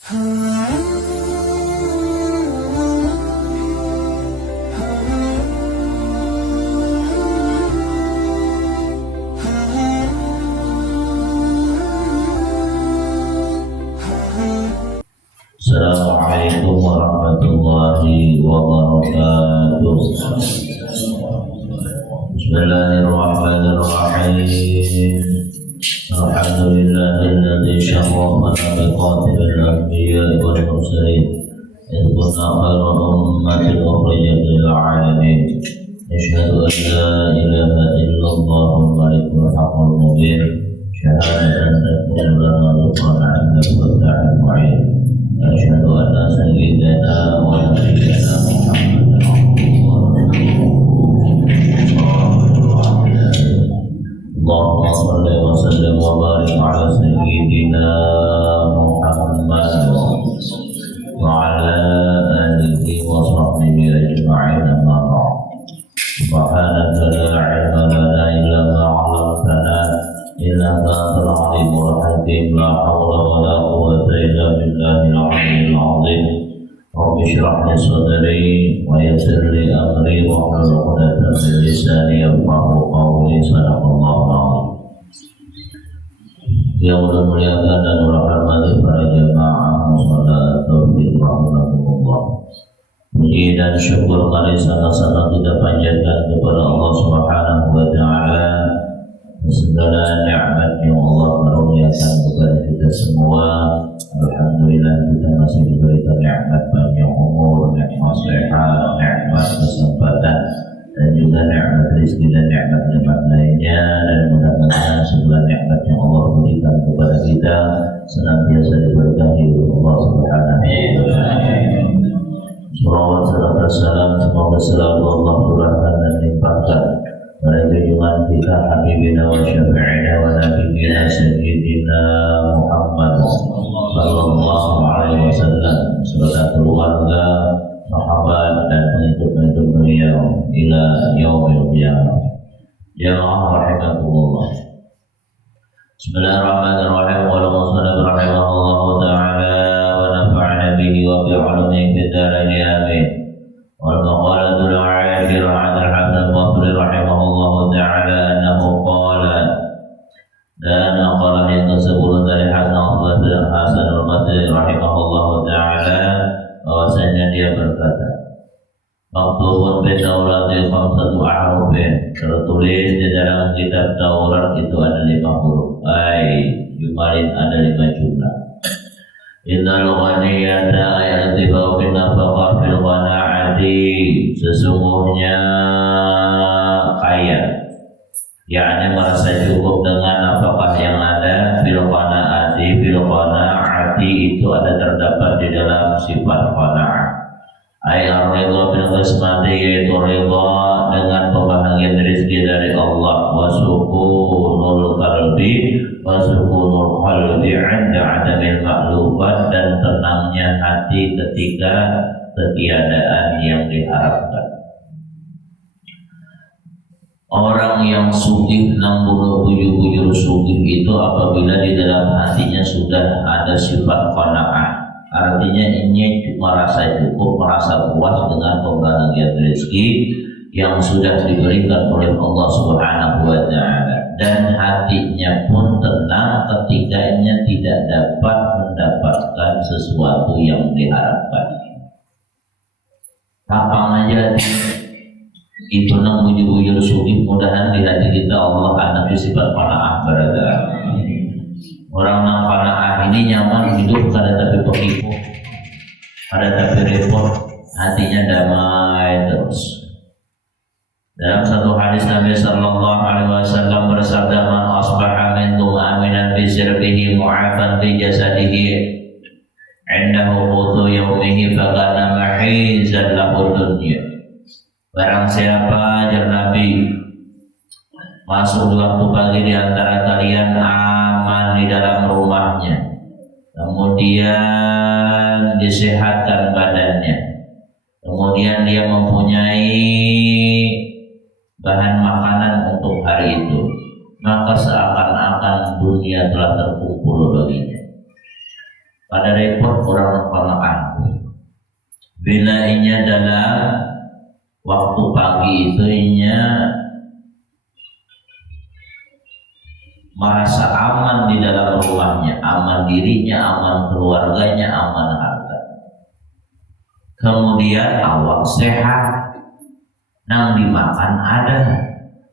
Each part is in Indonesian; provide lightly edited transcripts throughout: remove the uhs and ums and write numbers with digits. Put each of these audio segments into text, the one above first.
Assalamualaikum warahmatullahi wabarakatuh. Bismillahirrahmanirrahim. Alhamdulillahilladzi syarrafana biqatil al-anbiya'i wal mursalin. Kunna khairu ummatin ukhrijat lil 'alamin. Asyhadu an la ilaha illallahul malikul haqqul mubin. Syahadatan takunu lana wa ta'ala mu'in. Asyhadu anna sayyidana wa nabiyyana Allahumma shalli wa sallim wa barik ala sayyidina Muhammad wa ala alihi wa sahbihi ajma'in, amma ba'd. Subhanaka la ilma lana illa ma 'allamtana innaka antal alimul hakim. La hawla wa la quwwata illa billahil aliyyil azim. Rabbi shrah li sadri wa yassir li amri wa hlul 'uqdatam min lisani yafqahu qawli. Sadaqallahu a'lam. Yang mulia-muliakan dan hormati para jamaah musholat taufik rahimakumullah. Puji dan syukur mari sama-sama kita panjatkan kepada Allah Subhanahu wa taala segala nikmat yang Allah karuniakan kepada kita semua. Alhamdulillah kita masih diberikan nikmat panjang umur, nikmat sehat, nikmat kesempatan, dan juga nikmat rezeki dan nikmat-nikmat lainnya. Dan mudah-mudahan segala nikmat yang Allah berikan kepada kita senantiasa diberkahi oleh Allah Subhanahu wa taala. Salawat serta salam semoga selalu Allah turunkan dan limpahkan pada junjungan kita Habibina wa Syafi'ina wa Nabiyyina Sayyidina Muhammad sallallahu alaihi wasallam serta keluarga, sahabat dan pengikut-pengikut beliau ila yaumil qiyamah. Ya Allah rahimakumullah. Bismillahirrahmanirrahim. Wa sallallahu rahimahullahu ta'ala wa nafa'ana bihi wa bi 'ulumihi fid dharain amin. Wal maqalatul 'ashirah 'an al-'abd al-Basri rahimahullahu ta'ala annahu qala, dan maqalah yang ke-10 dari Hasan al-Basri rahimahullahu ta'ala bahwasanya dia berkata, maktubun fi Taurati khamsatu ahrufin, tertulis di dalam kitab Taurat itu ada 5 huruf, jumalin ada 5 jumlah. Innal ghaniyata ayatibau bin nafaqah fil qana'ati, sesungguhnya kaya, yakni merasa cukup dengan nafkah yang ada, fil qana'ati itu ada terdapat di dalam sifat qana'ah. Ayat ridha bil qismati, yaitu ridha dengan pembahagian rezeki dari Allah. Wa sukunul qalbi 'inda 'adamil ma'lufat, dan tenangnya hati ketika ketiadaan yang diharapkan. Orang yang sugih, nang bujur sugih itu apabila di dalam hatinya sudah ada sifat qanaah, artinya ini merasa cukup, merasa puas dengan pembahagian rezeki yang sudah diberikan oleh Allah Subhanahu wa taala, dan hatinya pun tenang ketikanya tidak dapat mendapatkan sesuatu yang diharapkan. Kapan aja itu nang bujur sugih, mudahan di hati kita Allah anak sifat qanaah berada. Orang nang qanaah ini nyaman hidup, kada tapi penipu, kada tapi repot, hatinya damai terus. Dalam satu hadis Nabi sallallahu alaihi wasallam bersabda, man asbaha minkum aminan fi sirbihi mu'afan fi jasadihi indahu qutu yaumihi fakana mahizan lahu dunya. Barang siapa, ajar Nabi, masuk di waktu pagi di antara kalian aman di dalam rumahnya, kemudian disehatkan badannya, kemudian dia mempunyai bahan makanan untuk hari itu, maka seakan-akan dunia telah terkumpul baginya. pada repot orang pengalaman. Bila inya dalam waktu pagi itu inya merasa aman di dalam rumahnya, aman dirinya, aman keluarganya, aman harta. Kemudian awak sehat, nang dimakan ada,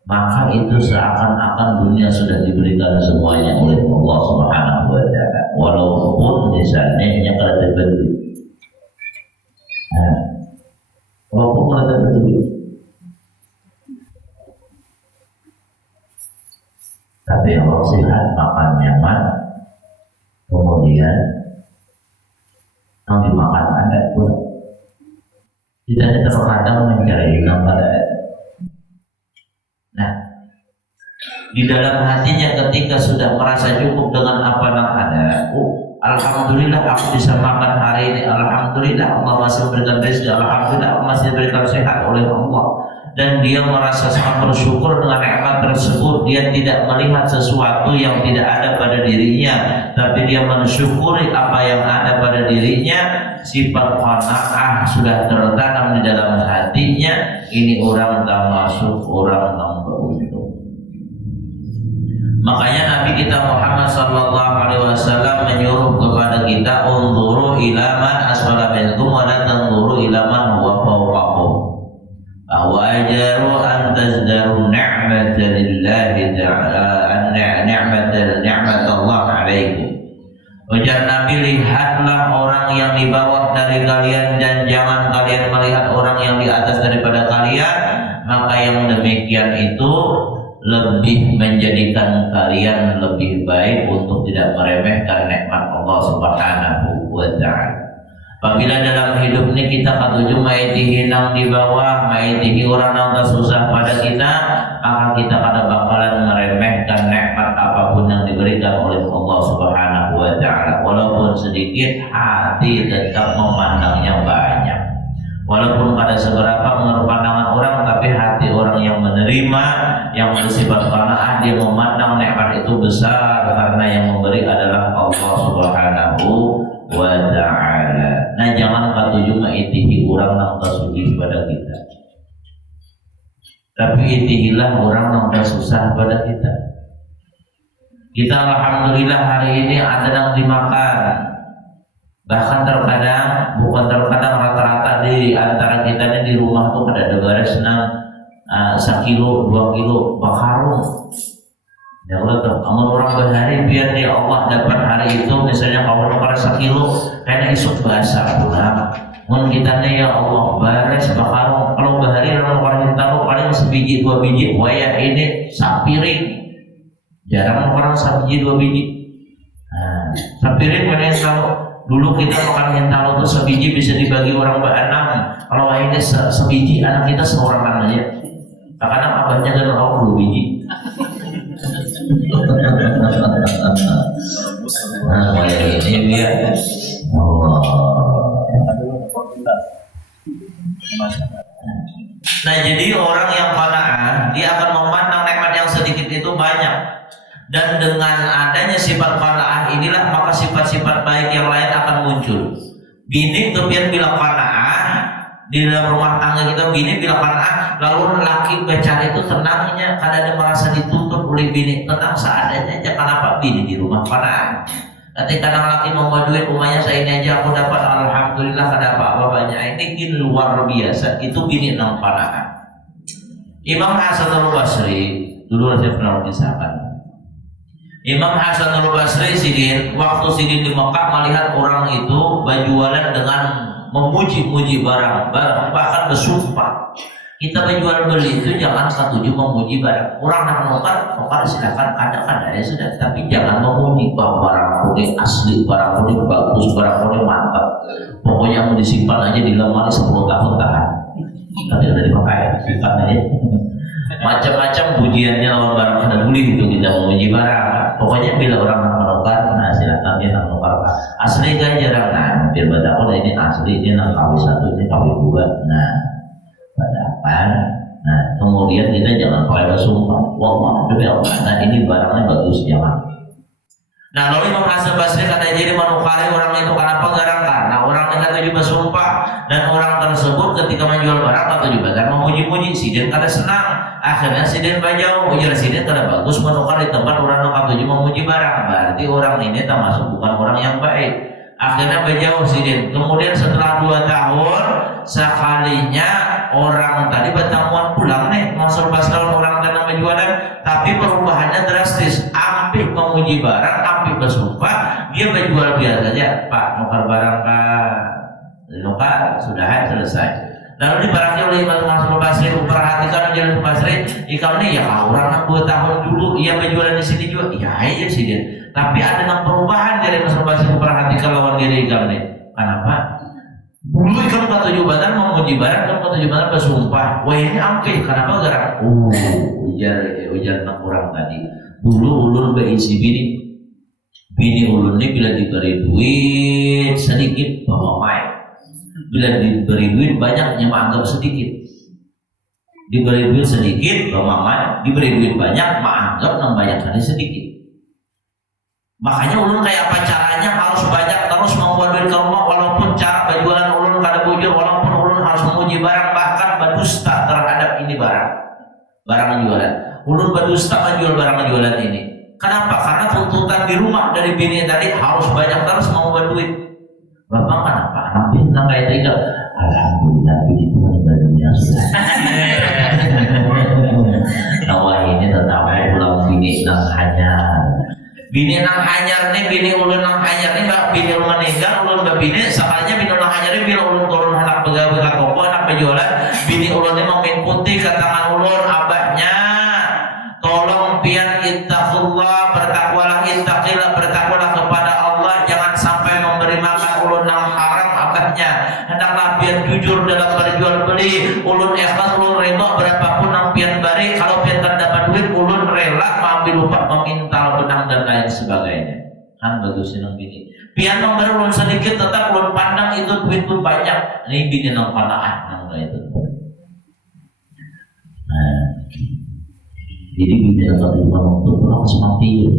maka itu seakan-akan dunia sudah diberikan semuanya oleh Allah Subhanahu wa Ta'ala. Walaupun misalnya hanya kada diberi. Walaupun kada diberi. Tapi Allah sehat, makan nyaman, kemudian yang dimakan ada pun. Kita terkadang mencari yang pada. Nah, di dalam hatinya ketika sudah merasa cukup dengan apa yang ada, alhamdulillah aku bisa makan hari ini, alhamdulillah Allah masih memberikan rezeki, alhamdulillah aku masih diberikan sehat oleh Allah. Dan dia merasa sangat bersyukur dengan nikmat tersebut. Dia tidak melihat sesuatu yang tidak ada pada dirinya, tapi dia mensyukuri apa yang ada pada dirinya. Sifat qanaah sudah tertanam di dalam hatinya. Ini orang termasuk orang yang beruntung. Makanya Nabi kita Muhammad sallallahu alaihi wasallam menyuruh kepada kita, unzuru ila man asfala minkum wa la tanzuru ila man huwa fawqakum. Awajaru an tazdaru ni'matallahi ta'ala ni'mat Allah alaikum. Ujar Nabi, lihatlah orang yang di bawah dari kalian dan jangan kalian melihat orang yang di atas daripada kalian. Maka yang demikian itu lebih menjadikan kalian lebih baik untuk tidak meremehkan nikmat Allah Subhanahu wa Ta'ala. Apabila dalam hidup ini kita katuju maitihi nang di bawah, maitihi orang yang tersusah pada kita, maka kita kada bakalan meremehkan nikmat apapun yang diberikan oleh Allah Subhanahu wa Ta'ala. Walaupun sedikit, hati tetap memandangnya banyak. Walaupun kada seberapa menurut pandangan orang, tapi hati orang yang menerima, yang bersifat qanaah, dia memandang nikmat itu besar karena yang memberi adalah Allah Subhanahu wa Ta'ala. Nah, jangan katuju maitihi orang yang tersugi pada kita, tapi itihilah orang yang tersusah pada kita. Kita alhamdulillah hari ini ada yang dimakan. Bahkan terkadang, bukan terkadang, rata-rata di antara kita ini di rumah tuh ada beres nang 1 kilo, 2 kilo bakarung. Ya Allah tuh, amal orang berhari biar ya Allah dapat hari itu, misalnya kalau orang 1 kilo, kayaknya isuk basah pulang. Mun kita nih ya Allah bares bakarung, kalau berhari orang orang tahu paling sebiji 2 biji, waya ini sapiring. Jarang orang sebiji 2 biji. Nah, sapiring mana yang tahu? Dulu kita makan hentalo itu sebiji bisa dibagi orang berenam. Kalau ini sebiji anak kita seorang aja. Kadang abahnya kan orang 2 biji. Nah, kayak ini dia. Allah. Nah, jadi orang yang qanaah dia akan memandang nikmat yang sedikit itu banyak. Dan dengan adanya sifat qanaah inilah maka sifat-sifat baik yang lain akan muncul. Bini kemudian bila qanaah di dalam rumah tangga kita, bini bila qanaah, lalu laki pacar itu tenangnya, kadang dia merasa dituntut oleh bini, tenang seadanya aja. Kenapa? Bini di rumah qanaah. Ketika laki mau duit rumahnya, saya ini aja aku dapat, alhamdulillah kada apa-apa banyak. Ini luar biasa. Itu bini nang qanaah. Imam Hasan al-Basri dulu saya pernah kisahkan. Imam Hasan al-Basri waktu sidin di Mekah melihat orang itu berjualan dengan memuji-muji barang, bahkan bersumpah. Kita berjual beli itu jangan setuju memuji barang. Orang nak nukar silakan, ada ya sudah, tapi jangan memuji bahwa barang ini asli, barang ini bagus, barang ini mantap. Pokoknya mau disimpan aja di lemari 10 tahun tahan. Tapi udah dipakai, simpan aja. Macam-macam pujiannya lawan barang kada boleh itu kita memuji barang. Pokoknya bila orang nak menukar, nah silakan dia nak menukar. Asli kan jarang, nah biar baca ini asli, ini nak kawin 1, ini kawin 2. Nah padahal, nah kemudian kita jangan pakai bersumpah. Wah demi Allah, nah ini barangnya bagus, jangan. Nah, lalu Imam Hasan Basri kata jadi manukari orang itu kenapa garang? Karena orang yang kata juga sumpah dan orang tersebut ketika menjual barang kata juga kan memuji-muji sidin kada senang. Akhirnya sidin bajau ujar sidin kada bagus menukar di tempat orang yang kata juga memuji barang. Berarti orang ini termasuk bukan orang yang baik. Akhirnya bajau sidin. Kemudian setelah 2 tahun sekalinya orang tadi bertamuan pulang nih masuk pasar orang tanah penjualan, tapi perubahannya drastis. Ampih memuji barang, ampih bersumpah, dia berjual biasa saja. Pak, nukar barang kah? Nukar sudah selesai. Lalu dibarangnya oleh Imam Hasan Basri, perhatikan Imam Basri, ikam ini ya orang 2 tahun dulu ia berjualan di sini juga, ya aja sih dia. Tapi ada perubahan dari Imam Hasan Basri, perhatikan lawan diri ikam ini. Kenapa? Dulu ikam kata jubatan memuji barang, ikam kata jubatan bersumpah. Wah ini ampih, kenapa gerak? Ujar tentang orang tadi. Dulu ulun berisi bini ulun ini bila diberi duit sedikit bawa main, bila diberi duit banyak nyama anggap sedikit, diberi duit sedikit bawa main, diberi duit banyak menganggap yang banyak kali sedikit. Makanya ulun kayak apa caranya harus banyak terus membuat duit ke rumah, walaupun cara berjualan ulun kada bujur, walaupun ulun harus memuji barang, bahkan berdusta terhadap ini barang jualan. Ulun berdusta menjual barang jualan ini. Kenapa? Karena tuntutan di rumah dari bini tadi harus banyak terus mau berduit. Bapak kenapa? Nanti kayak tiga. Alhamdulillah bini itu meninggal dunia sudah. Tawa ini tetap pulang bini nang hanyar. Bini nang hanyar nih, bini ulun nang hanyar nih, bini ulun meninggal, ulun berbini. Sekalinya bini ulun hanyar nih, bila ulun turun anak pegawai ke toko, anak penjualan, bini ulun ini mengikuti ke tangan ulun abahnya. Tolong pian ittaqullah, bertakwalah, ittaqillah, bertakwalah kepada Allah, jangan sampai memberi makan ulun yang haram abahnya. Hendaklah pian jujur dalam berjual beli, ulun ikhlas, ulun rela berapapun yang pian bari. Kalau pian terdapat duit, ulun rela mengambil upah, meminta benang dan lain sebagainya. Kan bagus nang bini. Pian memberi ulun sedikit, tetap ulun pandang itu duit pun banyak. Ini bini nang panaah nang itu. Nah, jadi bini atau rumah untuk pulang semati.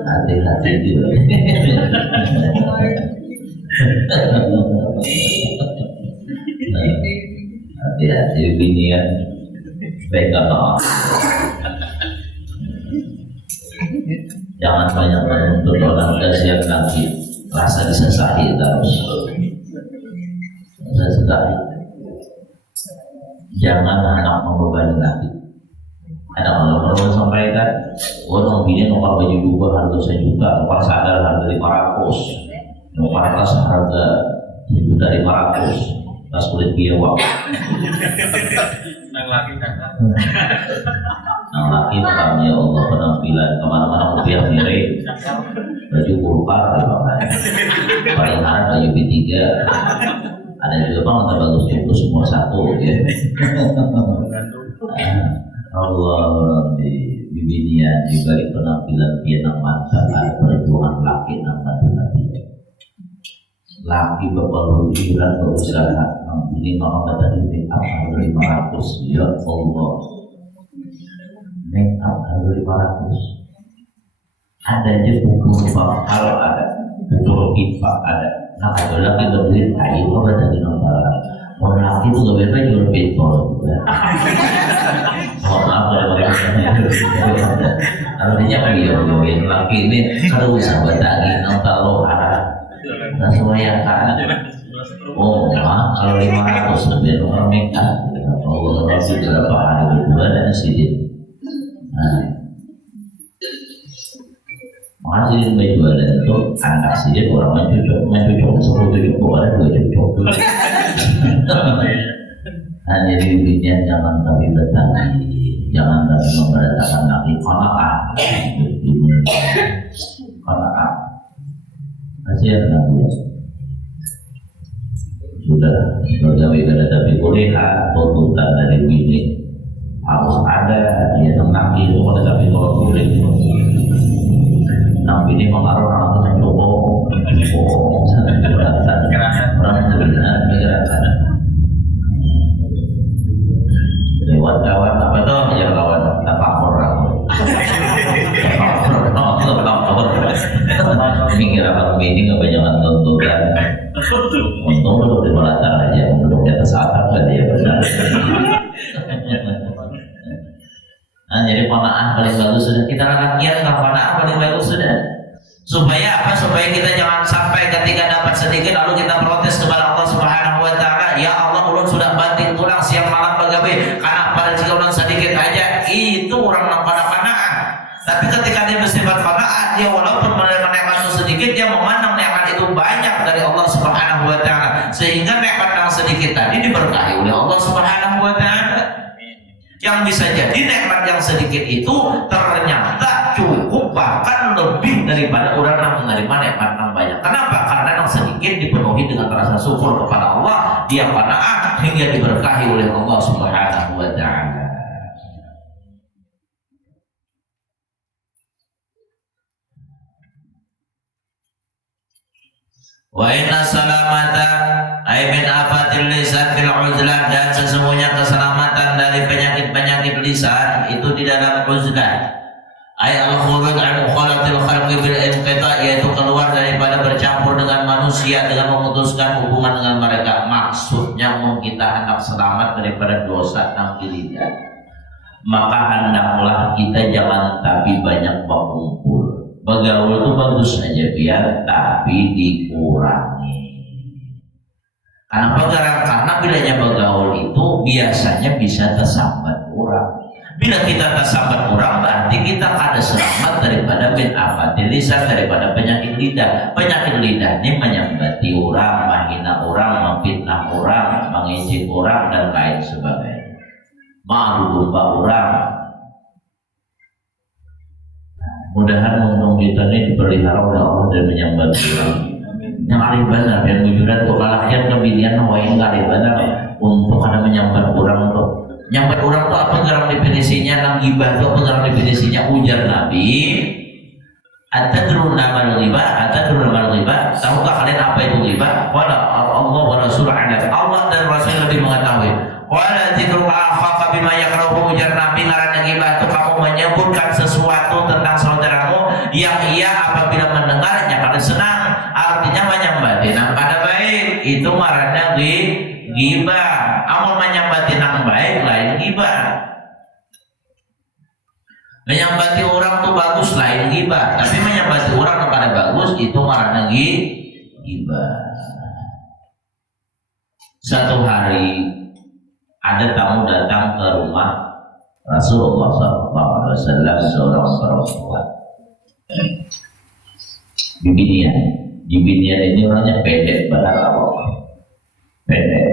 Hati-hati juga. Hati-hati bini ya. Baik apa? Jangan banyak menuntut orang kasihan lagi. Rasa disesali terus. Sesali. Jangan anak membebani lagi. Ada orang sampaikan, orang bini nukar baju dua harga 1 juta, nukar sadar harga 500, nukar tas harga 1.500.000, tas kulit biawak. Nang laki makam ya Allah penampilan kemana-mana rupiah mirip, baju kulkar, paling harap baju B3. Ada juga bang, tak bagus itu semua satu ya. Allah di binian juga di penampilan dia nang mantap, ada perjuangan laki nang mati-mati. Laki berperlu hiburan berusaha, ini mau kata ini harga 500, ya Allah. Make up harga 500. Ada aja buku bakal ada, buku pipa ada. Nah kalau laki berbeli kain, kok ada di nomor. Orang laki itu gak beda jual pitol. Mohon maaf kalau mereka artinya beliau laki ini kalau usah berdaging atau lo harap sesuaikan. Oh maaf kalau 500 lebih nomor make up. Allah Rasul berapa hari berdua dan sedih. Makasih berjualan itu anak sih orang mencucuk 10 boleh 2 cucuk. Nah jadi duitnya jangan tapi bertani, jangan tapi memberitakan lagi kona'ah. Kona'ah. Kasihan lagi. Sudah bergawe kada tapi boleh tuntutan dari bini harus ada dia tenang itu kada tapi kalau boleh. Nah ini mengaruh orang itu mencoba orang menggerakkan lewat kawan apa tuh yang Mikir apa meeting kebanyakan tuntutan. Untung duduk di belakang aja, duduk di atas atap kan dia benar. Nah, jadi qanaah paling bagus sudah kita latihan qanaah paling bagus sudah. Supaya apa? Supaya kita jangan sampai ketika dapat sedikit lalu kita protes kepada Allah Subhanahu wa taala, ya Allah ulun sudah banting tulang siang malam bagawe karena pada jika ulun sedikit aja itu orang pada qanaah. Tapi ketika dia bersifat qanaah, dia walaupun menerima nikmat itu sedikit, dia memandang nikmat itu banyak dari Allah Subhanahu wa taala, sehingga nikmat yang sedikit tadi diberkahi oleh Allah Subhanahu wa taala. Yang bisa jadi nikmat yang sedikit itu ternyata cukup bahkan lebih daripada orang yang menerima nikmat yang banyak. Kenapa? Karena yang sedikit dipenuhi dengan rasa syukur kepada Allah, dia qanaah hingga diberkahi oleh Allah Subhanahu wa taala. Wa inna salamata ay min afatil lisan fil uzlah, dan sesungguhnya keselamatan dari penyakit-penyakit lisan itu di dalam uzlah. Ay al-khuruj an mukhalatil khalqi bil inqita, yaitu keluar daripada bercampur dengan manusia dengan memutuskan hubungan dengan mereka. Maksudnya kita hendak selamat daripada dosa yang di lidah. Maka hendaklah kita jangan tapi banyak berkumpul. Bergaul itu bagus saja biar, tapi dikurangi. Kenapa? Karena bilanya bergaul itu biasanya bisa tersambat orang. Bila kita tersambat orang, berarti kita kada selamat daripada min afatil lisan, daripada penyakit lidah. Penyakit lidah ini menyambati orang, menghina orang, memfitnah orang, mengejek orang dan lain sebagainya. Mengadu domba orang. Mudahan untung kita ini dipelihara oleh Allah dan menyambat orang. Yang alih benar dan wujudan untuk kalahian kebilian wain alih benar untuk ada menyambat orang tuh. Nyambat orang tuh apa dalam definisinya? Nang gibah tuh apa dalam definisinya? Ujar Nabi. Atadruna mal ghibah, atadruna mal ghibah. Tahukah kalian apa itu ghibah? Qala Allah wa Rasul a'lam. Allah dan Rasul lebih mengetahui. Qala dzikruka akhaka bima yakrahu, ujar Nabi, ngaranna ghibah itu kamu menyebutkan sesuatu tentang saudaramu yang ia apabila mendengarnya kada senang, artinya menyambati nang kada baik, itu ngaranna ghibah. Amun menyambati nang baik lain ghibah. Menyambati orang tuh bagus lain ghibah, tapi menyambati orang yang kada bagus itu ngaranna ghibah. Satu hari ada tamu datang ke rumah Rasulullah SAW, seorang perempuan. Bibinian ini orangnya pendek pada awal, pendek.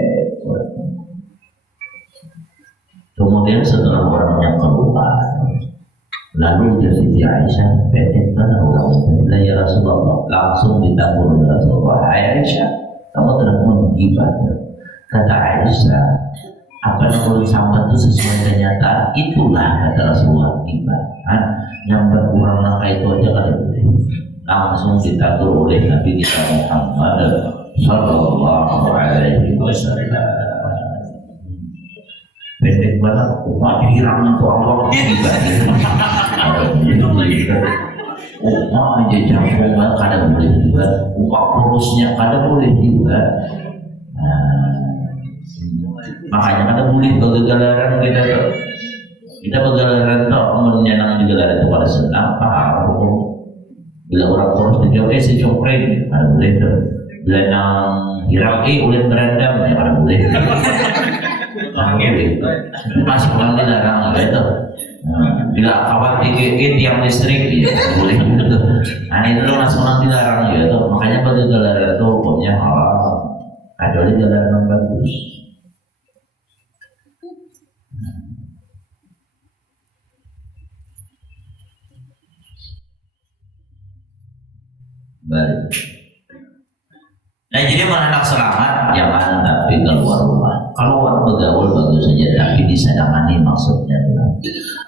Kemudian setelah orangnya keluar, lalu dia Siti Aisyah, pendek pada orang. Ya Rasulullah, langsung ditanggung oleh Rasulullah. Hai Aisyah, kamu telah menggibah. Kata Aisyah, apa yang perlu sampai itu sesuai kenyataan, itulah kata Rasulullah ghibah. Nyambat kurang langkah itu aja kan boleh. Langsung ditatur oleh Nabi kita Muhammad Sallallahu Alaihi Wasallam. Pendek banget, umat hilang itu Allah ghibah. Umat aja jangkung banget, kadang boleh juga. Umat kurusnya kadang boleh juga. Makanya kada boleh bergelaran kita bergelaran tuh menyenang di gelaran itu pada senang paham. Bila orang kurus dijawab si cokren kada boleh tuh. Bila nang hirang ulit berendam ya kada boleh. Masih pulang dilarang gitu. Bila kawat digigit yang listrik ya boleh gitu. Nah itu langsung dilarang gitu. Makanya bergelaran itu hukumnya halal. Kecuali gelaran yang bagus. Baik. Nah jadi anak selamat jangan tapi keluar rumah. Keluar bergaul bagus saja tapi disadangani maksudnya.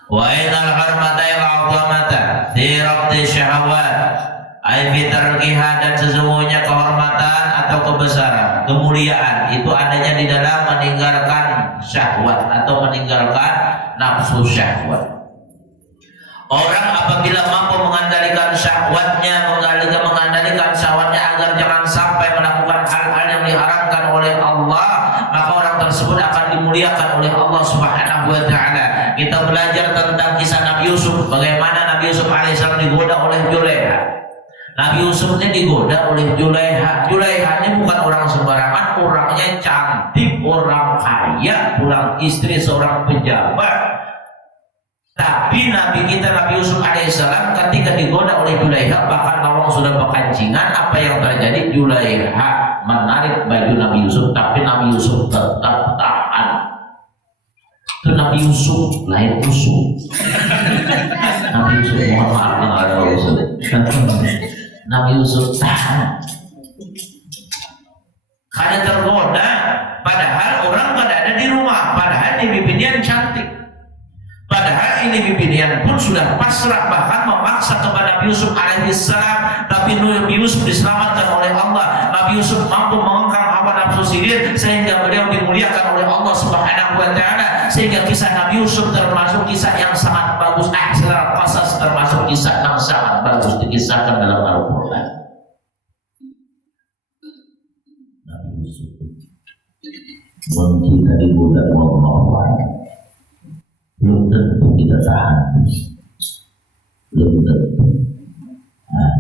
Wa inal harmata il azamata fi rabti syahwat ay fi tarkiha, dan sesungguhnya kehormatan atau kebesaran, kemuliaan itu adanya di dalam meninggalkan syahwat atau meninggalkan nafsu syahwat. Orang apabila mampu mengendalikan syahwatnya, mengendalikan Nabi Yusuf, bagaimana Nabi Yusuf alaihissalam digoda oleh Julaiha. Nabi Yusuf ini digoda oleh Julaiha. Julaiha ini bukan orang sembarangan, orangnya cantik, orang kaya, pulang istri seorang pejabat. Tapi Nabi kita Nabi Yusuf alaihissalam ketika digoda oleh Julaiha, bahkan Allah sudah berkancingan, apa yang terjadi? Julaiha menarik baju Nabi Yusuf, tapi Nabi Yusuf tetap tahan. Itu Nabi Yusuf lain Yusuf. Nabi Yusuf, mohon maaf Nabi Yusuf. Nabi Yusuf tahan. Karena tergoda, padahal orang pada ada di rumah, padahal ini bibinian cantik. Padahal ini bibinian pun sudah pasrah, bahkan memaksa kepada Nabi Yusuf alaihissalam, tapi Nabi Yusuf diselamatkan oleh Allah. Nabi Yusuf mampu mengengkang hawa nafsu sihir sehingga beliau dimuliakan oleh Allah Subhanahu wa taala, sehingga kisah Nabi Yusuf termasuk kisah yang sangat bagus. Ahsanul qasas termasuk kisah yang sangat bagus dikisahkan dalam Al-Qur'an. Nabi Yusuf kita digoda Allah, belum tentu kita tahan, belum tentu. Nah,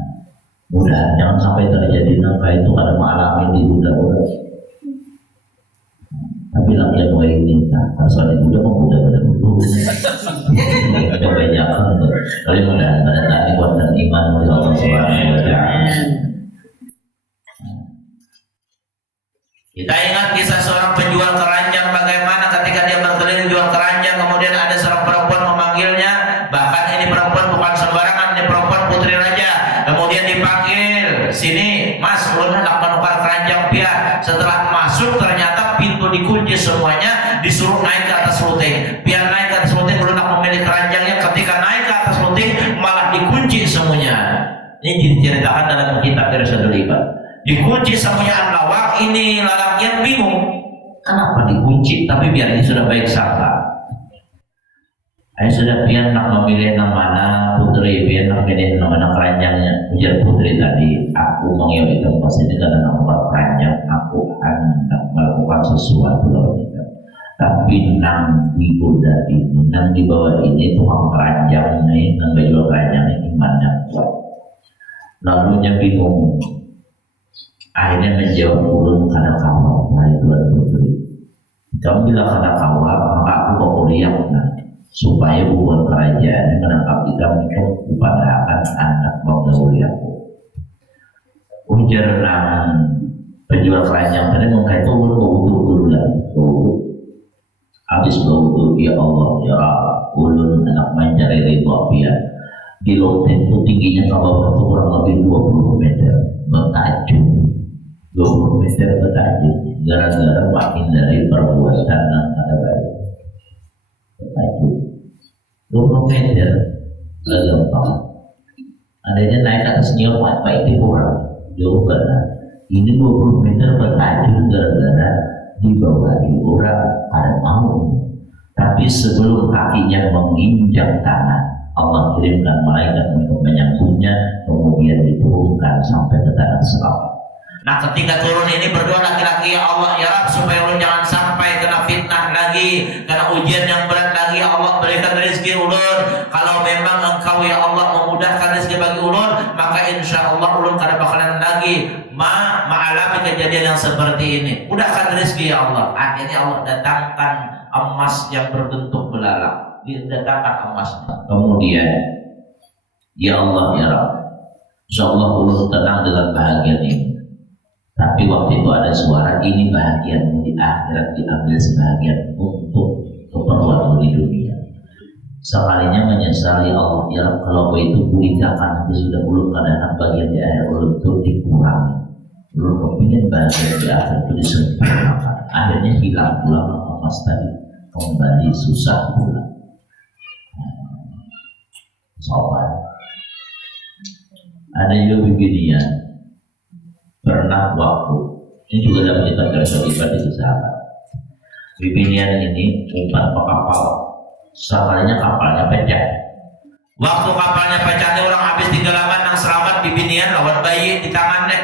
mudah jangan sampai terjadi nangka itu karena mengalami digoda orang. Tapi laki yang baik ini, kalau soal digoda mudah betul. Ada banyak kan, tapi mudah pada tadi kuatan iman oleh Allah Subhanahu wa taala. Kita ingat kisah seorang penjual keranjang, bagaimana ketika dia berkeliling jual keranjang, kemudian ada seorang perempuan memanggilnya. Bahkan ini perempuan bukan sembarangan, ini perempuan putri raja. Kemudian dipanggil, sini Mas, ulun hendak menukar keranjang pian. Setelah masuk ternyata pintu dikunci semuanya, disuruh naik ke atas luting. Pian naik ke atas luting, ulun hendak memilih keranjangnya. Ketika naik ke atas luting malah dikunci semuanya. Ini diceritakan dalam kitab Irsyadul Ibad. Dikunci semuanya lawak. Ini lalakian bingung, kenapa dikunci? Tapi biar ini sudah baik sangka. Saya sudah pian nak memilih yang mana putri, pian nak memilih yang mana keranjangnya. Ujar putri tadi, aku mengiyakan pas ini karena nomor keranjang, aku hendak melakukan sesuatu lawan itu. Tapi nang digoda ini, nang di bawah ini tukang keranjang nih, nang baju keranjang ini imannya kuat. Lalunya bingung. Akhirnya menjawab, ulun karena kawal, wahai Tuan Putri. Kamu bila karena kawal, maka aku mau lihat supaya bukan kerajaan menangkap ikan kepadaan anak menggauli aku. Ujar nang penjual keranjang tadi mengkait itu ulun berwudu dulu lah. Habis berwudu, ya Allah, ya Allah, ulun anak mencari ridho biar di loten itu tingginya kalau itu kurang lebih 20 meter bertajuk. 20 meter bertajuk gara-gara makin dari perbuatan yang ada baik bertajuk 20 meter gampang. Adanya naik ke atas nyawa apa itu kurang jauh karena ini 20 meter bertajuk gara-gara di bawah orang ada mau. Tapi sebelum kakinya menginjak tanah, Allah kirimkan malaikat untuk menyambutnya, kemudian diturunkan sampai ke tanah selamat. Nah, ketika turun ini berdoa laki-laki, ya Allah, ya Rabb, supaya ulun jangan sampai kena fitnah lagi, kena ujian yang berat lagi. Ya Allah, berikan rezeki ulun. Kalau memang Engkau ya Allah memudahkan rezeki bagi ulun, maka insya Allah ulun kada bakalan lagi mengalami kejadian yang seperti ini. Mudahkan rezeki ya Allah. Akhirnya Allah datangkan emas yang berbentuk belalang. Didatangkan emasnya. Kemudian, ya Allah ya Rabb, insya Allah ulun tenang dengan bahagia ini. Tapi waktu itu ada suara, ini bahagian di akhirat diambil sebagian untuk keperluan di dunia. Sekalinya menyesali Allah, ya Rabb, kalau itu kuliahkan nanti sudah ulun kadang bagian di akhir ulun itu dikurangi. Ulun kepingin bahagian di akhir itu disempurnakan. Akhirnya hilang pula emas tadi, kembali susah pula. Sobat, ada juga beginian. Pernah waktu ini juga dapat kita terlibat di sahabat. Bibinian ini umpan ke kapal, sekalinya kapalnya pecah. Waktu kapalnya pecah ini orang habis tinggalan yang selamat bibinian lawan bayi di tangannya,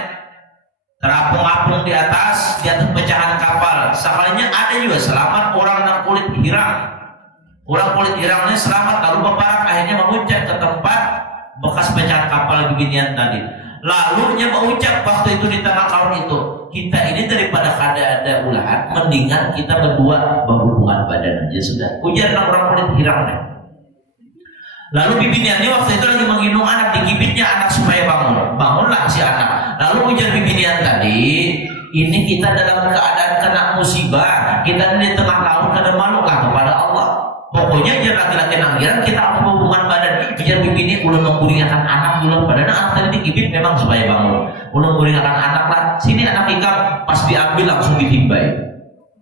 terapung-apung di atas pecahan kapal. Sekalinya ada juga selamat orang yang kulit hirang. Orang kulit hirangnya selamat lalu beparak akhirnya mengucap ke tempat bekas pecahan kapal beginian tadi. Lalu nya mengucap waktu itu di tengah laut itu, kita ini daripada ada ulah, mendingan kita berdua berhubungan badan aja sudah. Ujar orang kulit hirangnya. Lalu bibiniannya waktu itu lagi menggendong anak, digigitnya anak supaya bangun. Bangunlah si anak. Lalu ujar bibinian tadi, ini kita dalam keadaan kena musibah, kita di tengah laut kada malulah kepada Allah. Pokoknya jangan laki-laki nanggiran kita apa hubungan badan. Ujar bibini ulun mengguringakan anak dulu pada anak tadi digigit memang supaya bangun. Ulun mengguringakan anak lah. Sini anak ikan pas diambil langsung ditibai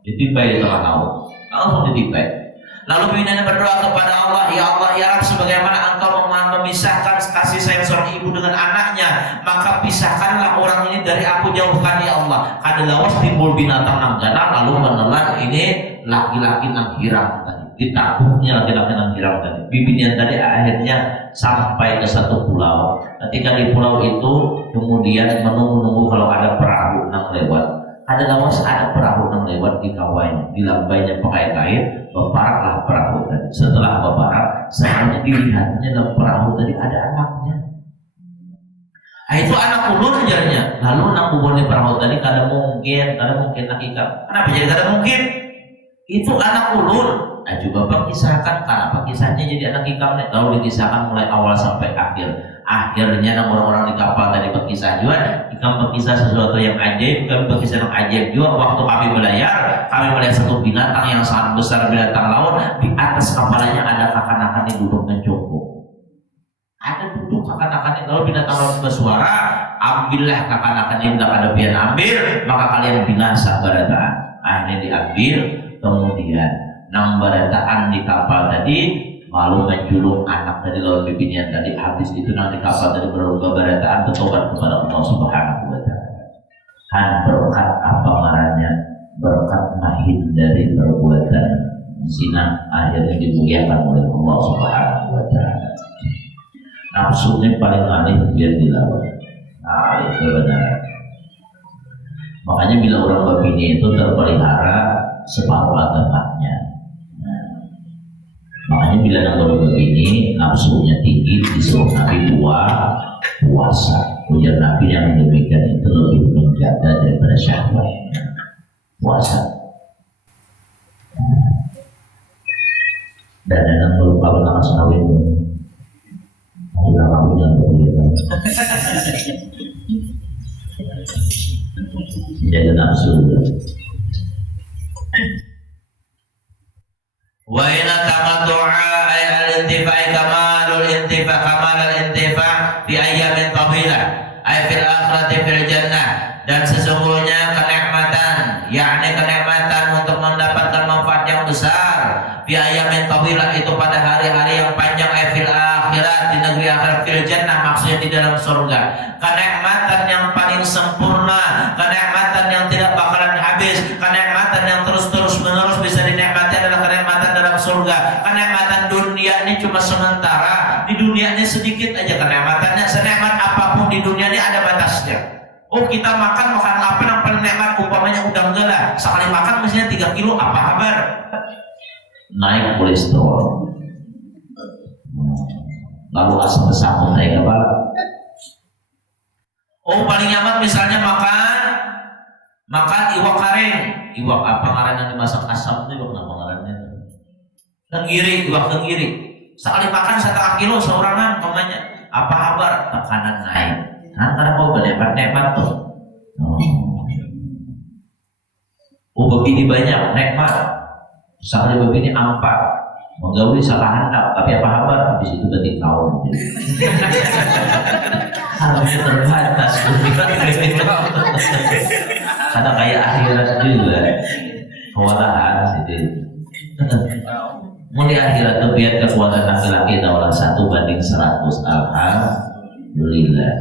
di tengah laut. Langsung ditibai. Lalu bibiniannya berdoa kepada Allah, ya Allah, ya Rabb, sebagaimana Engkau memisahkan kasih sayang seorang ibu dengan anaknya, maka pisahkanlah orang ini dari aku, jauhkan ya Allah. Kada lawas timbul binatang nang gana lalu menelan ini laki-laki nang hirang tadi. Ditakutnya laki-laki nang hirang tadi. Bibinian tadi akhirnya sampai ke satu pulau. Ketika di pulau itu kemudian menunggu kalau ada perahu nang lewat. Ada lawas ada perahu nang lewat di kawainya, dilambainya pakai kain, beparaklah perahu tadi. Setelah beparak, seharusnya dilihatnya dalam perahu tadi ada anaknya. Itu anak ulun ajarnya. Lalu anak ulun di perahu tadi kada mungkin hakikat. Kenapa jadi kada mungkin? Itu anak ulun. Juga berkisahkan kenapa kisahnya jadi anak ikam. Lalu dikisahkan mulai awal sampai akhir. Akhirnya orang-orang di kapal tadi berkisah juga, ikam berkisah sesuatu yang ajaib, kami berkisah yang ajaib juga. Waktu kami melayar, kami melihat satu binatang yang sangat besar, binatang laut. Di atas kapalnya ada kakan-kakan yang duduk mencungkuk. Ada duduk kakan-kakan, lalu binatang laut bersuara, ambillah kakan-kakan yang tidak ada biar ambil, maka kalian binasa barataan. Akhirnya diambil, kemudian nang barataan di kapal tadi malu menjulung anak dari lawan bibinian tadi. Habis itu nang di kapal tadi barataan bertobat kepada Allah Subhanahu wa taala. Han berkat apa marahnya? Berkat menghindari perbuatan zina akhirnya dimuliakan oleh Allah Subhanahu wa taala. Nafsunya paling aneh biar dilawan. Nah, itu benar. Makanya bila orang berbini itu terpelihara separuh agamanya. Makanya bila orang begini nafsunya tinggi disuruh Nabi puasa. Ujar Nabi yang demikian itu lebih menjaga daripada syahwat. Puasa. Dan yang lupa benar kawin sudah kawin jangan begitu. Jaga nafsu. Wa ina tamattu'a ay al-intifa'i kamalul intifa' fi ayyamin tawilah ay fil akhirati fil jannah. Dan sesungguhnya kenikmatan, yakni kenikmatan untuk mendapatkan manfaat yang besar fi ayyamin tawilah itu pada hari-hari yang panjang, ay fil akhirat di negeri akhirat, fil jannah maksudnya di dalam surga. Kenikmatan yang paling sempurna, kenikmatan yang tidak bakalan habis, kenikmatan yang terus menerus bisa dinikmati adalah kenikmatan dalam surga. Kenikmatan dunia ini cuma sementara, di dunia ini sedikit aja kenikmatannya. Senikmat apapun di dunia ini ada batasnya. Oh, kita makan apa yang paling nikmat, umpamanya udang gala, sekali makan mestinya 3 kilo, apa kabar? Naik kolesterol. Lalu asam lambung naik apa? Oh, paling nyaman misalnya makan iwak karing. Iwak apa ngaran yang dimasak asam itu, iwak apa ngarannya? Tenggiri, iwak tenggiri. Sekali makan 1/2 kilo seorangan, umpamanya. Apa kabar? Tekanan naik. Antara kau berlepat-lepat tuh. Oh, begini banyak nikmat. Sekali begini ampat. Menggauli salah handap, tapi apa kabar? Habis itu berarti tahun. Harusnya terbatas. Karena kayak akhirat juga. Kewalahan sih. Mau di akhirat itu biar kekuatan laki-laki daulah 1 banding 100. Alhamdulillah.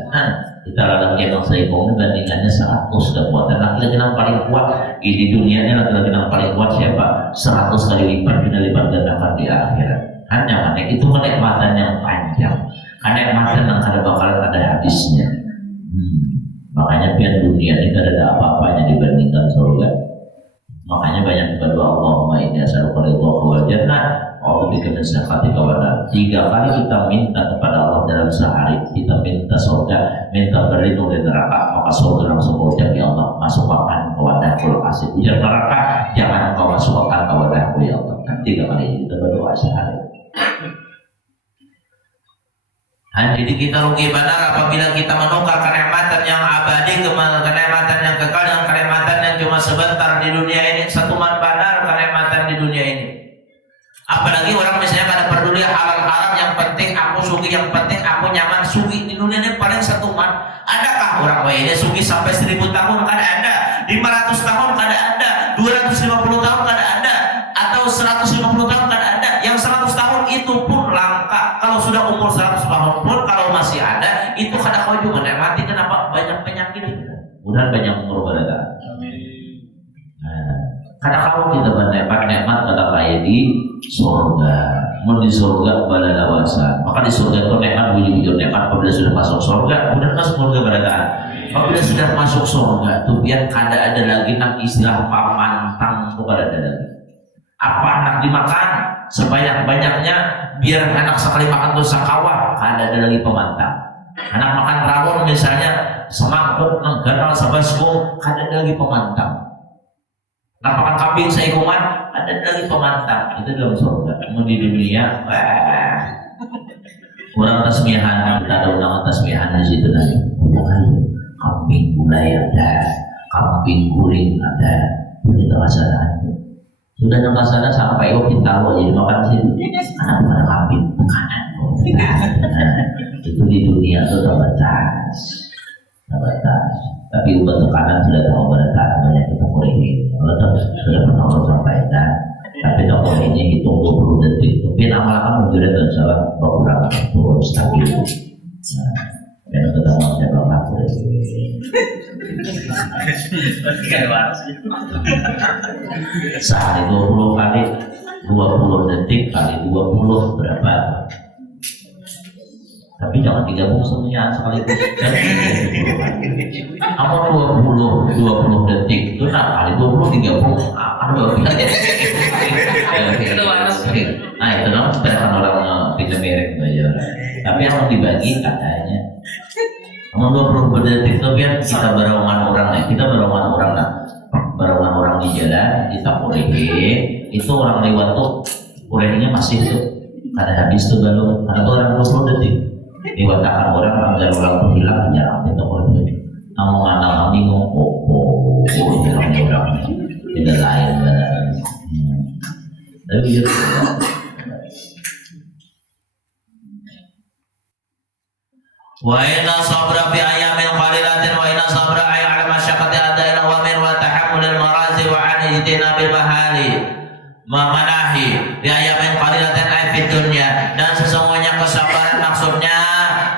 Kita laki-laki yang seimbang bandingannya 100 kekuatan. Laki-laki yang paling kuat di dunia ini, laki-laki yang paling kuat siapa? 100 kali lipat, kita lipat gandakan di akhirat. Hanya mana itu kenikmatan yang panjang, kenikmatan yang kada bakalan ada habisnya. Makanya biar dunia ini kada ada apa-apanya dibandingkan surga. Makanya banyak berdoa Allahumma inni as'aluka ridhaka wal jannah wa a'udzubika min sakhatika wan nar. 3 kali kita minta kepada Allah dalam sehari, kita minta surga, minta berlindung dari neraka, maka surga langsung berucap, ya Allah, masukkan ke wadahku kasih ujar neraka, jangan kau masukkan ke wadahku ya Allah. 3 kali kita berdoa sehari. Jadi kita rugi benar apabila kita menukar kenikmatan yang abadi ke kenikmatan yang kekal dengan kenikmatan yang cuma sebentar di dunia ini. Satu benar kenikmatan di dunia ini. Apalagi orang misalnya kada peduli halal-haram, yang penting aku sugi, yang penting aku nyaman sugi. Di dunia ini paling satu adakah orang ini sugi sampai 1000 tahun? Kada ada. 500 tahun kada ada. 250 tahun kada ada. Atau 150 tahun kada ada. Yang 100 tahun itu pun langka. Kalau sudah umur 100 tahun pun kalau masih ada itu kada kau juga menikmati. Kenapa? Banyak penyakit. Mudah banyak umur berada. Kada kau kita bernikmat kada kaya di surga. Mau di surga pada dewasa. Maka di surga itu nikmat bujur-bujur nikmat. Apabila sudah masuk surga, udah masuk surga berada. Apabila sudah masuk surga, tuh biar kada ada lagi nak istilah pamantang, tuh kada ada lagi. Apa anak dimakan sebanyak-banyaknya, biar anak sekali makan tuh sakawa, kada ada lagi pemantang. Anak makan rawon misalnya semangkuk nengganal sabasku, kada ada lagi pemantang. Anak makan kambing seikungan, ada lagi pemantang. Itu dalam surga. Namun di dunia, kurang tasmihan, kita ada undangan tasmihan di situ nanti. Kambing gulai ada, kambing guring ada, itu kesalahan. Sudah nangka sana sampai kita tahu jadi makan sini. Anak pada kambing tekanan. Itu di dunia itu terbatas. Tapi obat tekanan sudah tahu pada saat banyak kita kurangi. Kalau sudah pernah Allah sampaikan. Tapi tak kuranginya hitung 20 detik. Tapi lama-lama menjadi dan salah berkurang turun stabil. Yang ketemu siapa aku sehari 20 kali 20 detik kali 20 berapa? Tapi jangan digabung semuanya sekaligus. Kamu 20 detik itu kali 20 digabung ada nah itu dong sebenarnya orang tidak merek aja. Tapi yang mau dibagi katanya kamu 20 detik itu biar kita beromongan orang nih, kita beromongan orang nah, beromongan orang di jalan kita kurehe, itu orang lewat tuh kurehnya masih tuh kada habis tuh belum, karena tuh orang 20 detik diwatakan orang agar orang tuh hilang jarang kita kurehe. Kamu mana bingung, orang tidak lain benar. Tapi gitu. Wa inna sabra fi ayamin qalilatin wa inna sabra ay ala masyaqqati ada'il awamir wa tahammulil marazi wa an ijtinabil mahali manahi fi ayamin qalilatin ay fid dunya. Dan sesungguhnya kesabaran maksudnya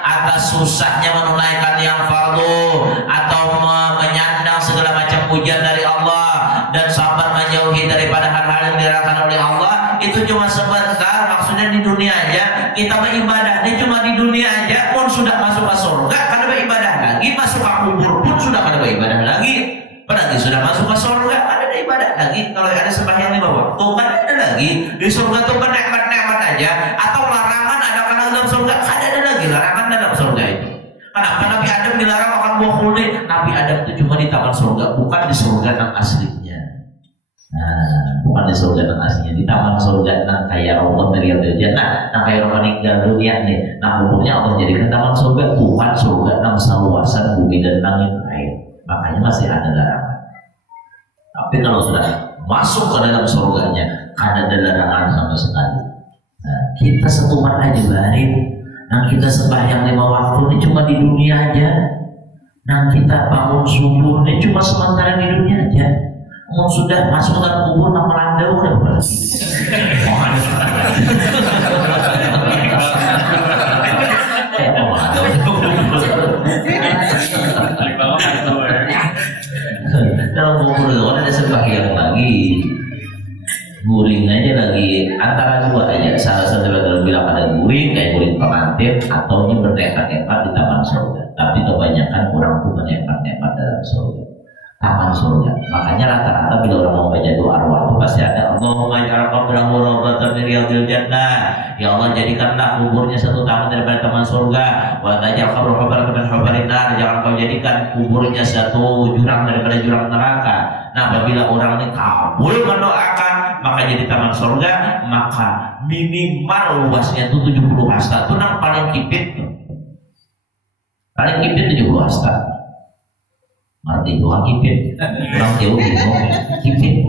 atas susahnya menunaikan yang fardu atau menyandang segala macam ujian dari Allah dan sabar menjauhi daripada hal-hal yang dilarang oleh Allah. Itu cuma sebentar, maksudnya di dunia aja kita beribadah. Ini cuma di dunia aja pun sudah masuk ke surga kada beribadah lagi, masuk ke kubur pun sudah kada beribadah lagi, apalagi sudah masuk ke surga kada beribadah lagi. Kalau ada sembahyang 5 waktu kan ada lagi. Di surga tuh nikmat-nikmat aja. Atau larangan ada kana dalam surga, kada ada lagi larangan dalam surga itu. Kenapa Nabi Adam dilarang makan buah khuldi? Nabi Adam itu cuma di taman surga, bukan di surga yang aslinya. Bukan di surga yang aslinya, di taman surga yang kayak Allah dari jannah, nah kayak orang meninggal dunia nih. Nah umumnya Allah jadikan taman surga, bukan surga yang seluasan bumi dan langit air. Makanya masih ada larangan. Tapi kalau sudah masuk ke dalam surganya, ada larangan sama sekali. Nah, kita setuman aja barin. Nah kita sembahyang 5 waktu ini cuma di dunia aja. Nah kita bangun subuh ini cuma sementara di dunia aja. Mau sudah masuk ke kubur nama Landa udah berarti. Dalam kubur itu ada sembahyang lagi, guring aja lagi antara dua aja. Salah satu kalau bilang ada guring kayak guring pengantin atau bernekat-nekat di taman surga. Tapi kebanyakan orang tuh bernekat-nekat dalam surga. taman surga. Makanya rata-rata bila orang mau baca doa arwah itu pasti ada Allahumma ja'al qabrahu rawdatan min riyadil jannah. Ya Allah, jadikanlah kuburnya satu taman daripada taman surga. Wa taj'al qabrahu hufratan min hufarin nar. Jangan kau jadikan kuburnya satu jurang daripada jurang neraka. Nah, apabila orang ini kabul mendoakan maka jadi taman surga, maka minimal luasnya itu 70 hasta. Itu yang paling kipit tuh. Paling kipit 70 hasta. Arti doa kipit. Orang jauh bingung. Kipit.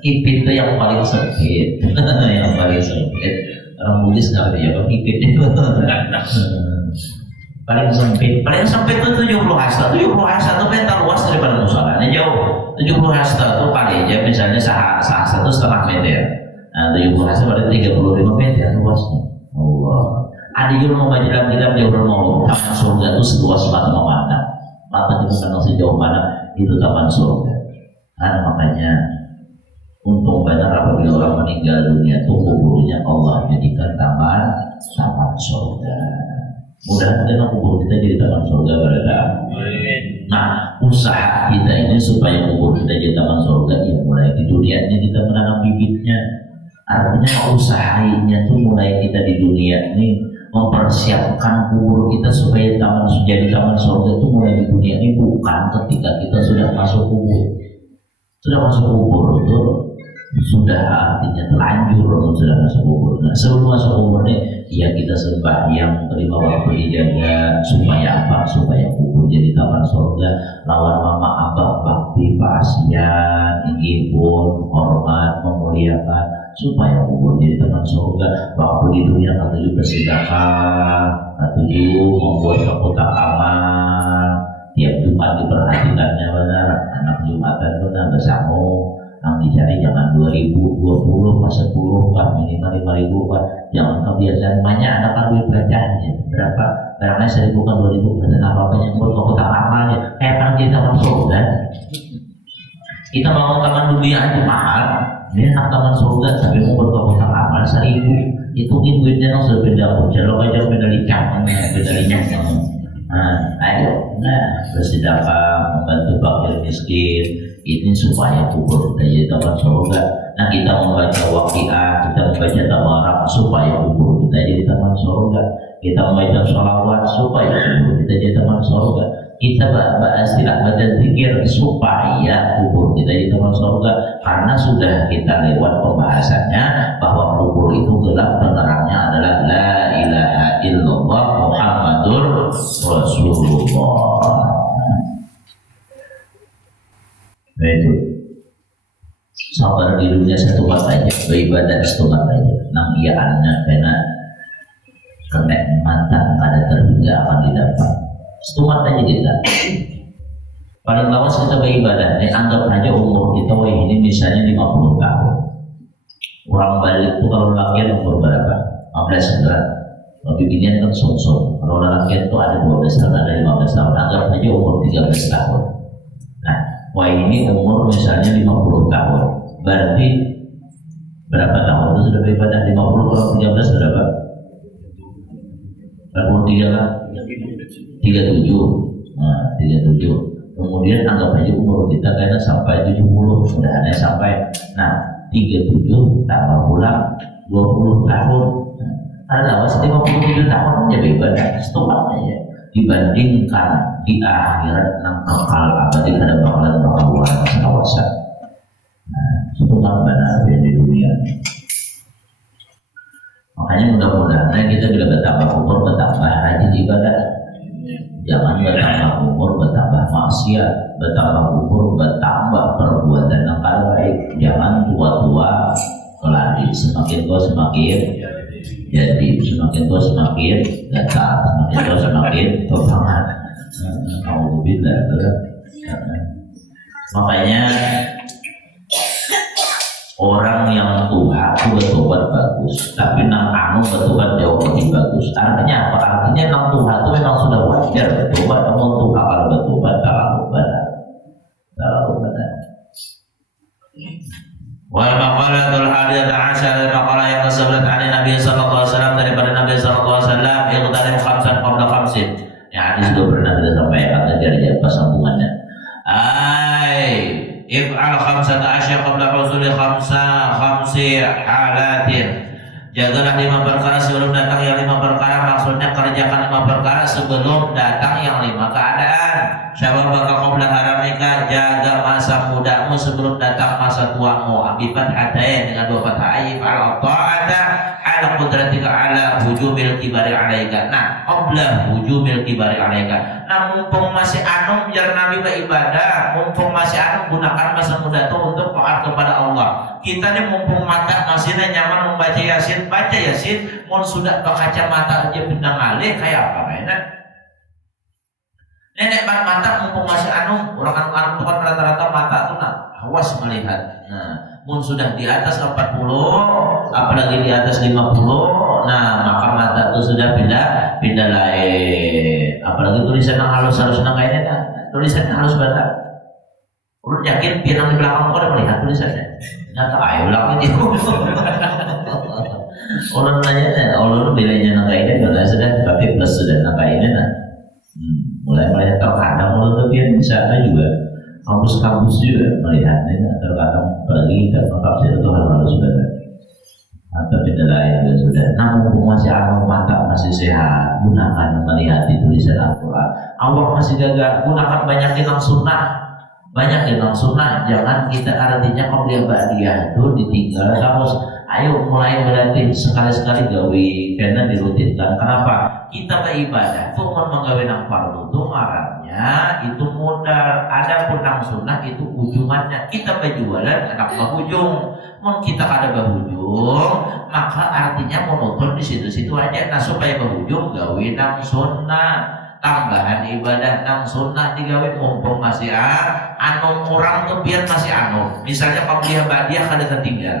Kipit itu yang paling sempit. Yang paling sempit. Orang Buddhis nggak ngerti apa kipit itu. Paling sempit itu 70 hasta. 70 hasta itu peta luas daripada musolanya jauh. 70 hasta itu paling aja misalnya sehasta itu setengah meter. Nah 70 hasta berarti 35 meter luasnya. Allah. Ada yang mau baca dalam kitab dia mau taman surga itu seluas mata memandang. Mata itu memandang sejauh mana itu taman surga. Nah makanya untung benar apabila orang meninggal dunia itu kuburnya Allah jadikan taman surga. Mudah-mudahan kubur kita jadi taman surga berada. Nah, usaha kita ini supaya kubur kita jadi taman surga ya mulai di dunia ini kita menanam bibitnya. Artinya usahanya tuh mulai kita di dunia ini mempersiapkan kubur kita supaya jadi taman surga itu mulai di dunia ini, bukan ketika kita sudah masuk kubur. Sudah masuk kubur itu sudah artinya terlanjur sudah masuk kubur. Nah, sebelum masuk kubur ini ya kita sembahyang 5 waktu dijaga supaya apa? Supaya kubur jadi taman surga. Lawan mama abah bakti pasien ingin pun hormat memuliakan supaya kubur jadi taman surga. Waktu di dunia ketujuh bersedekah, ketujuh membuat kotak amal. Tiap Jumat diperhatikannya benar. Anak Jumatan itu nggak samu. Yang dicari jangan 2020 pas 10 kan minimal 5.000 kan. Jangan kebiasaan banyak ada kan duit belanjaannya berapa barangnya 1.000 kan 2.000 dan apa-apanya buat kotak amalnya kayak kan kita masuk kan. Kita bangun taman dunia aja mahal. Ini nak taman surga tapi mau buat kotak amal 1.000 itu duitnya yang sudah beda kalau aja beda licang. Nah ayo bersedekah membantu fakir miskin ini supaya kubur kita jadi taman surga. Nah kita membaca waqiah, kita membaca tabarak supaya kubur kita jadi taman surga. Kita membaca sholawat supaya kubur kita jadi taman surga. Kita baca zikir supaya kubur kita jadi taman surga. Karena sudah kita lewat pembahasannya bahwa kubur itu gelap, penerangnya adalah la ilaha illallah Muhammadur Rasulullah. Nah itu sabar di dunia satu mata aja, beribadah satu mata aja. Nang iya anak kena kenikmatan ada terhingga akan didapat. Satu mata aja kita. Paling lawas kita beribadah. Anggap aja umur kita ini misalnya 50 tahun. Orang balik itu kalau laki umur berapa? 15 tahun. Kalau beginian kan song-song. Kalau laki itu ada 12 tahun, ada 15 tahun. Anggap aja umur 13 tahun. Nah, wah ini umur misalnya 50 tahun. Berarti berapa tahun itu sudah beribadah? 50 kalau 13 berapa? 43 lah. 37. Nah, 37. Kemudian anggap aja umur kita kayaknya sampai 70. Mudah-mudahan sampai. Nah, 37 tambah pulang 20 tahun. Ada awas 57 tahun aja beribadah. Setengah aja. Dibandingkan di akhirat nang kekal abadi kada bakalan kawasan. Nah, setengah benar di dunia. Makanya mudah-mudahan kita bila bertambah umur bertambah rajin ibadah. Jangan bertambah umur bertambah maksiat, bertambah umur bertambah perbuatan yang kada baik. Jangan tua-tua keladi, semakin tua semakin jadi, semakin tua semakin gatal, semakin tua semakin topangan. Alhamdulillah. Makanya orang yang tua itu bertobat bagus, tapi nang anu bertobat jauh lebih bagus. Artinya apa? Artinya nang tua itu memang sudah wajar bertobat. Kamu tua kalau bertobat terlalu benar. Wal maqalatul hadiyah asyar, maqalah yang kesebelas dari Nabi sallallahu alaihi wasallam, daripada Nabi sallallahu alaihi wasallam, iqtanim khamsan qabla khamsin. Yang hadis sudah pernah kita sampaikan tadi ada apa sambungannya. If'al khamsata asya qabla husuli khamsi halatin. Jagalah 5 perkara sebelum datang yang 5 perkara. Maksudnya kerjakan 5 perkara sebelum datang yang 5 keadaan. Syababaka qabla haramika, jaga masa mudamu sebelum datang masa tuamu. Abifat hadain dengan 2 fathah. If'al ta'ata ala qudratika ala hujumil kibari alaika. Nah, qabla hujumil kibari alaika. Nah, mumpung masih anu jar Nabi beribadah, mumpung masih anu gunakan masa muda itu untuk taat kepada Allah. Kita nih mumpung mata masih nyaman membaca Yasin, baca Yasin. Mun sudah berkaca mata aja bintang alih kayak apa mainan? Nenek mata mumpung masih anu, orang anu itu kan rata-rata mata tuh nah awas melihat. Nah, mun sudah di atas 40, apalagi di atas 50, nah maka mata itu sudah pindah lain. Apalagi tulisan yang halus kayaknya kan, tulisannya halus banget. Urut yakin pirang di belakang kau udah melihat tulisannya? Nyata ayo ulang itu. Orang nanya, orang bilangnya nangka ini nggak sudah, tapi plus sudah nangka ini nah. Mulai terkadang orang biar bisa juga kampus-kampus juga melihatnya terkadang bagi dan tafsir itu harus benar. Atau tidak lain juga sudah. Namun masih anu mata masih sehat, gunakan melihat tulisan Al-Quran. Awak masih gagal, gunakan banyakin yang sunnah. Banyak yang sunnah, jangan kita artinya qobliyah ba'diyah itu ditinggal terus. Ayo mulai berarti sekali-sekali gawe karena dirutinkan. Kenapa? Kita beribadah itu menggawe nang fardu itu marahnya itu modal. Ada pun nang sunnah itu ujungannya kita berjualan anak bahujung. Mun kita kada bahujung, maka artinya monoton di situ-situ aja. Nah supaya bahujung gawe nang sunnah. Tambahan ibadah nang sunnah digawe mumpung masih anu orang tuh biar masih anu. Misalnya qabliyah ba'diyah kada ketinggal.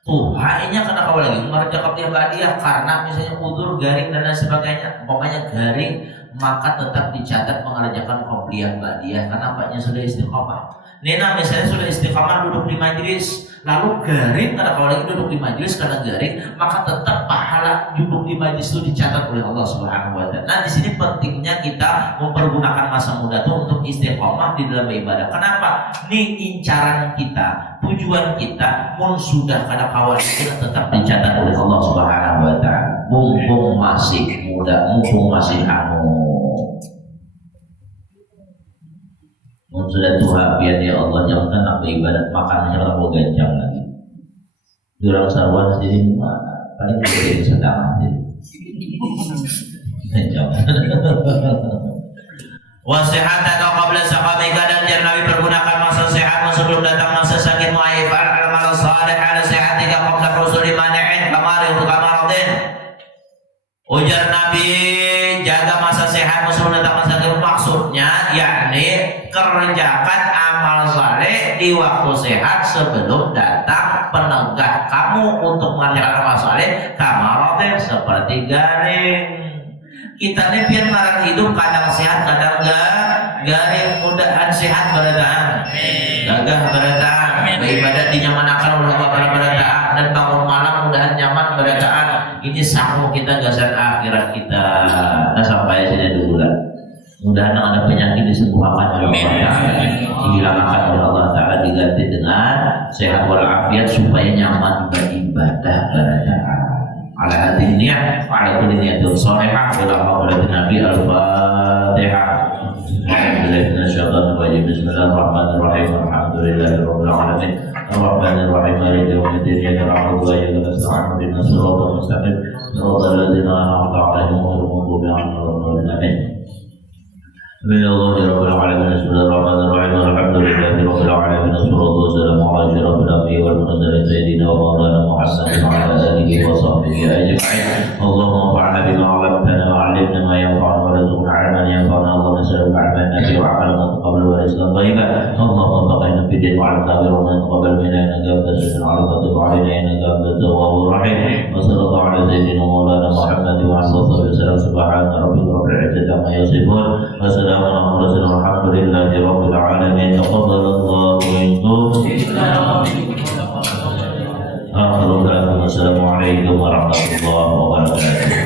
Tuh, hanya kena kawal lagi mengerja qabliyah ba'diyah karena misalnya udzur garing dan lain sebagainya. Pokoknya garing maka tetap dicatat mengerjakan qabliyah ba'diyah karena apanya sudah istiqomah. Nena misalnya sudah istiqomah duduk di majelis, lalu garing karena kalau lagi duduk di majelis karena garing, maka tetap pahala duduk di majelis itu dicatat oleh Allah Subhanahu wa taala. Nah, di sini pentingnya kita mempergunakan masa muda itu untuk istiqomah di dalam ibadah. Kenapa? Ini incaran kita, tujuan kita, mun sudah kada kawan itu tetap dicatat oleh Allah Subhanahu wa taala. Mumpung masih muda, mumpung masih anu. Sudah Tuhan biar ya Allah jangan aku ibadat makanannya aku gancang lagi. Jurang sarwan sini mana? Paling jadi sedang sih. Gancang. Wasihatan qabla saqamika dan jangan Nabi pergunakan masa sehat sebelum datang masa sakit mu'ayyifan al-amal salih ala sehatika qabla husuli mani'in kamarin kamaradin. Ujar Nabi jaga masa sehat sebelum datang masa sakit, maksudnya yakni kerjakan amal saleh di waktu sehat sebelum datang penegak kamu untuk mengerjakan amal saleh kamarotin seperti garing. Kita nih biar marah hidup kadang sehat kadang garing, mudahan sehat beradaan, gagah beradaan, beribadah dinyamanakan oleh Allah beradaan, dan bangun malam mudahan nyaman beradaan. Ini sanggup kita gasan akhirat kita. Nah sampai sini dulu lah. Mudahan ada penyakit disembuhkan oleh Allah Ta'ala, dihilangkan oleh Allah Ta'ala, diganti dengan sehat walafiat supaya nyaman beribadah kepada ala hati niat, ala kulli niatin shalihah, wa ala nabi al-Fatihah. Bismillahirrahmanirrahim. Alhamdulillahirabbil alamin. Ar-Rahmanir Rahim. Maliki yaumiddin. Iyyaka na'budu wa iyyaka nasta'in. Ihdinas siratal mustaqim. Shiratal ladzina an'amta 'alaihim ghairil maghdubi 'alaihim waladdallin. Bismillahirrahmanirrahim. Bismillahirrahmanirrahim. Alhamdulillahi rabbil alamin. Wassalatu wassalamu ala asyrafil anbiya'i wal mursalin sayyidina wa maulana Muhammadin wa ala alihi wa sahbihi ajma'in. Allahumma anfa'na bima 'allamtana wa 'allimna ma yanfa'una wa rzuqna 'ilman yanfa'una. Allahumma nas'aluka 'ilman nafi'an wa 'amalan mutaqabbalan wa rizqan thayyiban. Allahumma faqihna fid din wa 'allimna wa taqabbal minna innaka antas samiul 'alim wa tub 'alaina innaka antat tawwabur rahim. Wa sallallahu ala sayyidina maulana Muhammadin wa ala alihi wa sallam. Subhana rabbika rabbil 'izzati amma yasifun. Alhamdulillahi rabbil alamin. Taqabbalallahu minkum. Assalamualaikum warahmatullahi wabarakatuh.